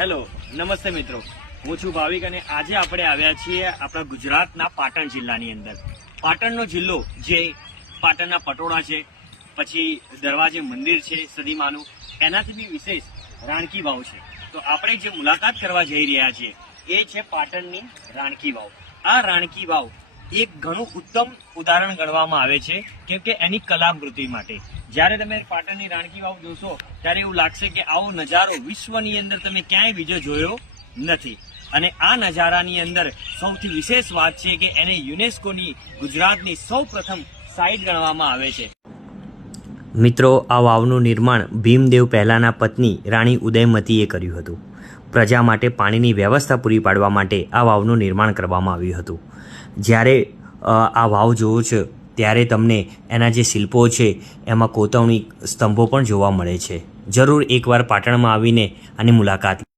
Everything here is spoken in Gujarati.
હેલો, નમસ્તે મિત્રો. હું છું ભાવિક અને આજે આપણે આવ્યા છીએ આપણા ગુજરાતના પાટણ જિલ્લાની અંદર. પાટણનો જિલ્લો જે પાટણના પટોળા છે, પછી દરવાજે મંદિર છે સદીમાનું, એનાથી બી વિશેષ રાણકી વાવ છે. તો આપણે જે મુલાકાત કરવા જઈ રહ્યા છીએ એ છે પાટણની રાણકી વાવ. આ રાણકી વાવ એક ઘણું ઉત્તમ ઉદાહરણ ગણવામાં આવે છે, કેમ કે એની કલાકૃતિ માટે. જ્યારે તમે પાટણની રાણકી વાવ જોશો ત્યારે એવું લાગશે કે આવો નજારો વિશ્વની અંદર તમે ક્યાંય બીજો જોયો નથી. અને આ નજારાની અંદર સૌથી વિશેષ વાત છે કે એને યુનેસ્કોની ગુજરાતની સૌપ્રથમ સાઇટ ગણવામાં આવે છે. મિત્રો, આ વાવનું નિર્માણ ભીમદેવ પહેલાંના પત્ની રાણી ઉદયમતીએ કર્યું હતું. પ્રજા માટે પાણીની વ્યવસ્થા પૂરી પાડવા માટે આ વાવનું નિર્માણ કરવામાં આવ્યું હતું. જ્યારે આ વાવ જોવો છો ત્યારે તમને એના જે શિલ્પો છે એમાં કોતરણી સ્તંભો પણ જોવા મળે છે. જરૂર એકવાર પાટણમાં આવીને આની મુલાકાત